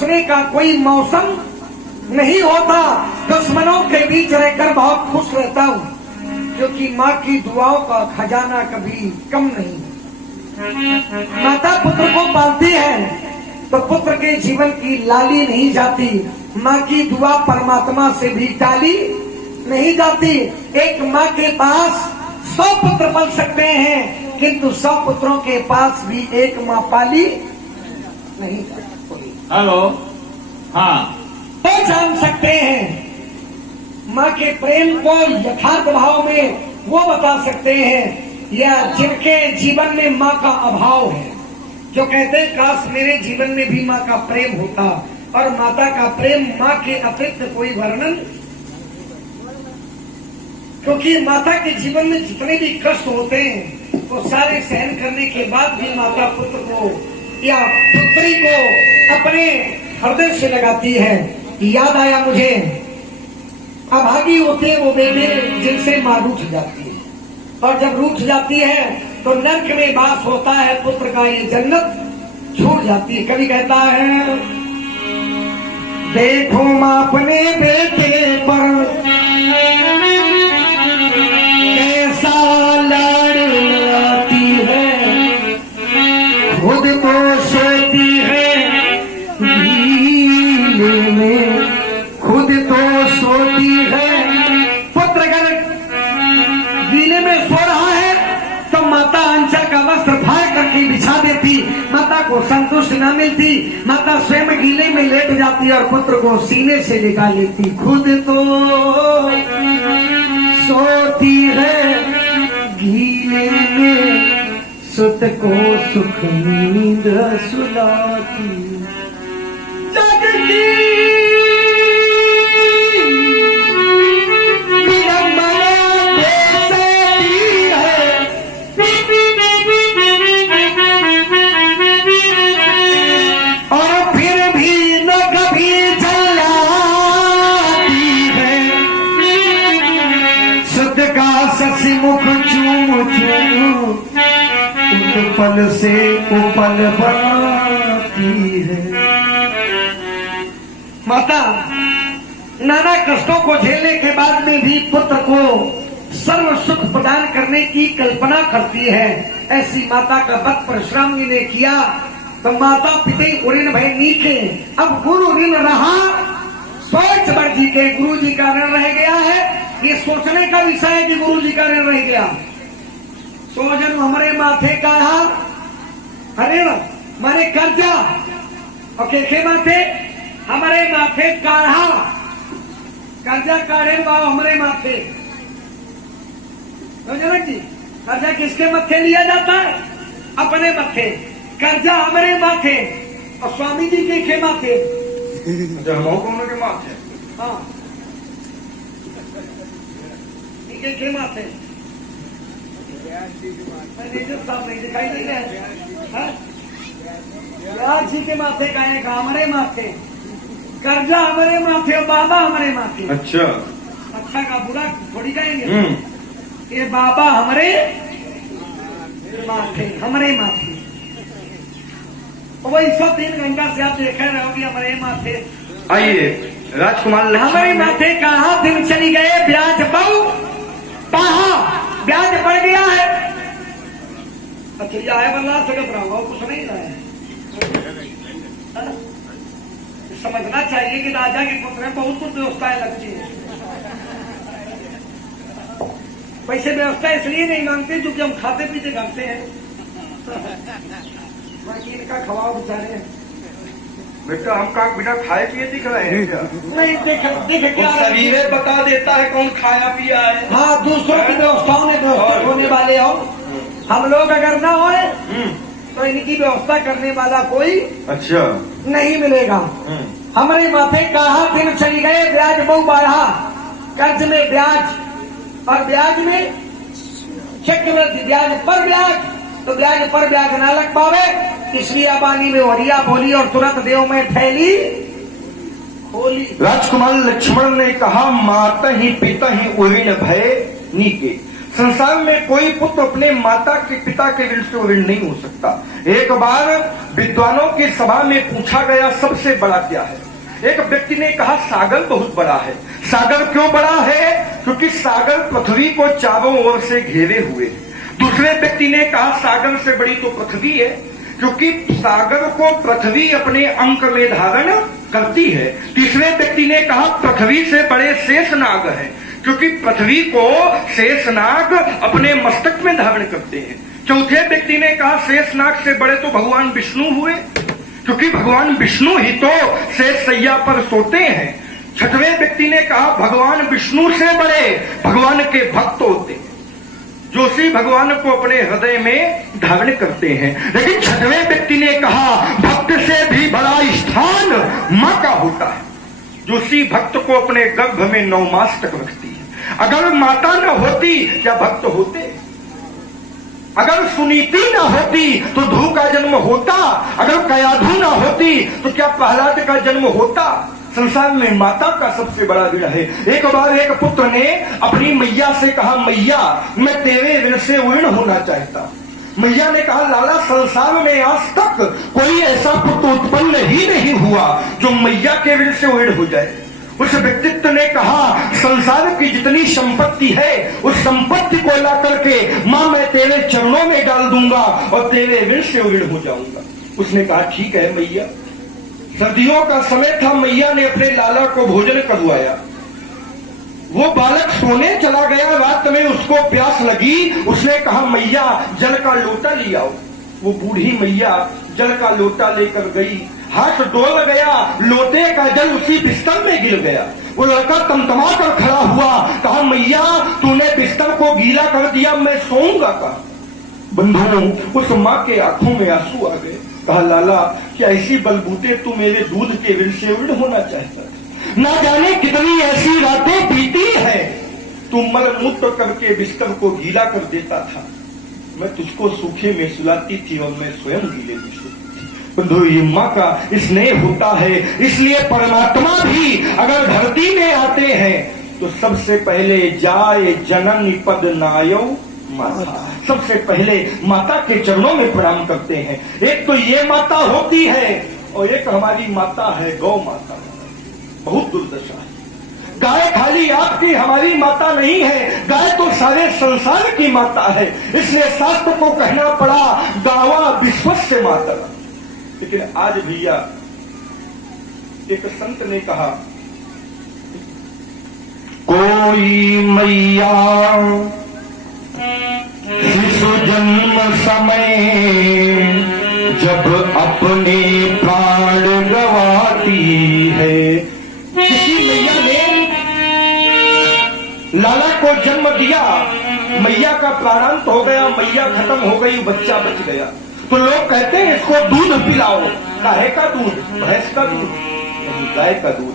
हंसने का कोई मौसम नहीं होता। दुश्मनों के बीच रहकर बहुत खुश रहता हूँ, क्योंकि माँ की दुआओं का खजाना कभी कम नहीं। माता पुत्र को पालती है तो पुत्र के जीवन की लाली नहीं जाती। माँ की दुआ परमात्मा से भी टाली नहीं जाती। एक माँ के पास 100 पुत्र पल सकते हैं, किंतु 100 पुत्रों के पास भी एक माँ पाली नहीं जाती। हेलो, हाँ, तो जान सकते हैं माँ के प्रेम को यथार्थ भाव में वो बता सकते हैं, या जिनके जीवन में माँ का अभाव है, जो कहते हैं काश मेरे जीवन में भी माँ का प्रेम होता। और माता का प्रेम माँ के अतिरिक्त कोई वर्णन, क्योंकि माता के जीवन में जितने भी कष्ट होते हैं वो सारे सहन करने के बाद भी माता पुत्र को या पुत्री को अपने हृदय से लगाती है। याद आया मुझे, अभागी होते वो बेटे जिनसे माँ रूठ जाती है, और जब रूठ जाती है तो नर्क में वास होता है पुत्र का, ये जन्नत छूट जाती है। कभी कहता है देखो माँ अपने बेटे पर कैसा लाडती है, खुद को सोती है गीले में, खुद तो सोती है। पुत्र अगर गीले में सो रहा है तो माता अंचल का वस्त्र फाड़ करके बिछा देती। माता को संतुष्ट न मिलती, माता स्वयं गीले में लेट जाती और पुत्र को सीने से निकाल लेती। खुद तो सोती है गीले में, सुत को सुख नींद सुलाती। जग की मुख चूम चूम उपल से उपल बनाती है। माता नाना कष्टों को झेलने के बाद में भी पुत्र को सर्व सुख प्रदान करने की कल्पना करती है। ऐसी माता का वत परशुराम जी ने किया तो माता पिते ऋण भय नीचे। अब गुरु ऋण रहा सोच बढ़ जी के, गुरु जी का ऋण रह गया है। ये सोचने का विषय है कि गुरु जी का ऋण रह गया। सोजन हमारे माथे का ऋण मारे कर्जा, और के माथे हमारे माथे काढ़ा, कर्जा का ऋण बाबा हमारे माथे। जनक जी, कर्जा किसके मत्थे लिया जाता है? अपने मत्थे। कर्जा हमारे माथे और स्वामी जी के माथे। हम के माथे, हाँ के माथे साहब नहीं दिखाई दे रहे, ब्याज जी के माथे का है, हमारे माथे। कर्जा हमारे माथे और बाबा हमारे माथे। अच्छा अच्छा का बुरा थोड़ी कहेंगे, ये बाबा हमारे माथे, हमारे माथे। वही 103 घंटा से आप देख रहे होगी हमारे माथे। आइए राजकुमार, हमारे माथे कहाँ दिन चली गए, ब्याज बहु कहा ब्याज बढ़ गया है। अच्छा ये आया बल्ला से घबरा हुआ, कुछ नहीं लाया। समझना चाहिए कि राजा के पुत्र में बहुत कुछ व्यवस्थाएं लगती है। वैसे व्यवस्था इसलिए नहीं मांगते क्योंकि हम खाते पीते घरते हैं, बाकी इनका खवाओ बेचारे। बेटा हम का बिना खाए पिए दिख रहे हैं क्या? नहीं देख क्या शरीर बता देता है कौन खाया पिया है। हाँ, दूसरों की व्यवस्थाओं में व्यवस्थित होने वाले हो। हम लोग अगर ना होए तो इनकी व्यवस्था करने वाला कोई अच्छा नहीं मिलेगा। हमारे माथे कहा दिन चली गए, ब्याज बहु बढ़ा, कर्ज में ब्याज और ब्याज में चक्रवृद्धि, ब्याज पर ब्याज, तो ब्याज पर ब्याज ना लग पावे, इसलिए अबानी में वरिया बोली और तुरंत देव में फैली होली। राजकुमार लक्ष्मण ने कहा माता ही पिता ही ऋण भय नीके। संसार में कोई पुत्र अपने माता के पिता के ऋण से ऋण नहीं हो सकता। एक बार विद्वानों की सभा में पूछा गया सबसे बड़ा क्या है। एक व्यक्ति ने कहा सागर बहुत बड़ा है। सागर क्यों बड़ा है? क्योंकि सागर पृथ्वी को चारों ओर से घेरे हुए है। दूसरे व्यक्ति ने कहा सागर से बड़ी तो पृथ्वी है, क्योंकि सागर को पृथ्वी अपने अंक में धारण करती है। तीसरे व्यक्ति ने कहा पृथ्वी से बड़े शेषनाग है, क्योंकि पृथ्वी को शेषनाग अपने मस्तक में धारण करते हैं। चौथे व्यक्ति ने कहा शेषनाग से बड़े तो भगवान विष्णु हुए, क्योंकि भगवान विष्णु ही तो शेष सैया पर सोते हैं। छठवें व्यक्ति ने कहा भगवान विष्णु से बड़े भगवान के भक्त होते हैं, जो उसी भगवान को अपने हृदय में धारण करते हैं। लेकिन छठवें व्यक्ति ने कहा भक्त से भी बड़ा स्थान मां का होता है, जो उसी भक्त को अपने गर्भ में 9 मास तक रखती है। अगर माता न होती क्या भक्त होते? अगर सुनीति न होती तो ध्रुव का जन्म होता? अगर कयाधु न होती तो क्या प्रहलाद का जन्म होता? संसार में माता का सबसे बड़ा ऋण है। एक बार एक पुत्र ने अपनी मैया से कहा मैया मैं तेरे ऋण से ऋण होना चाहता। मैया ने कहा लाला संसार में आज तक कोई ऐसा पुत्र उत्पन्न ही नहीं हुआ जो मैया के ऋण से ऋण हो जाए। उस व्यक्तित्व ने कहा संसार की जितनी संपत्ति है उस संपत्ति को ला करके मां मैं तेरे चरणों में डाल दूंगा और तेरे ऋण से ऋण हो जाऊंगा। उसने कहा ठीक है मैया। सर्दियों का समय था, मैया ने अपने लाला को भोजन करवाया। वो बालक सोने चला गया, रात में उसको प्यास लगी। उसने कहा मैया जल का लोटा ले आओ। वो बूढ़ी मैया जल का लोटा लेकर गई, हाथ डोल गया, लोटे का जल उसी बिस्तर में गिर गया। वो लड़का तमतमा कर खड़ा हुआ, कहा मैया तूने बिस्तर को गीला कर दिया, मैं सोऊंगा कहा। बंधुओं उस माँ के आंखों में आंसू आ गए। कहा लाला क्या ऐसी बलबूते तू मेरे दूध के ऋण से ऋण होना चाहता है? ना जाने कितनी ऐसी रातें बीती है तू मल मूत्र करके बिस्तर को गीला कर देता था, मैं तुझको सूखे में सुलाती थी और मैं स्वयं गीले में सोती थी। बंधु ये माँ का स्नेह होता है। इसलिए परमात्मा भी अगर धरती में आते हैं तो सबसे पहले जाए जननी पद नायो माता, सबसे पहले माता के चरणों में प्रणाम करते हैं। एक तो ये माता होती है और एक हमारी माता है गौ माता। बहुत दुर्दशा है। गाय खाली आपकी हमारी माता नहीं है, गाय तो सारे संसार की माता है। इसलिए शास्त्र को कहना पड़ा गावा विश्वस्य माता। लेकिन आज भैया एक संत ने कहा कोई मैया शिशु जन्म समय जब अपने प्राण गवाती है। किसी मैया ने लाला को जन्म दिया, मैया का प्राणांत हो गया, मैया खत्म हो गई, बच्चा बच गया। तो लोग कहते हैं इसको दूध पिलाओ। काहे का दूध? भैंस का दूध नहीं, गाय का दूध।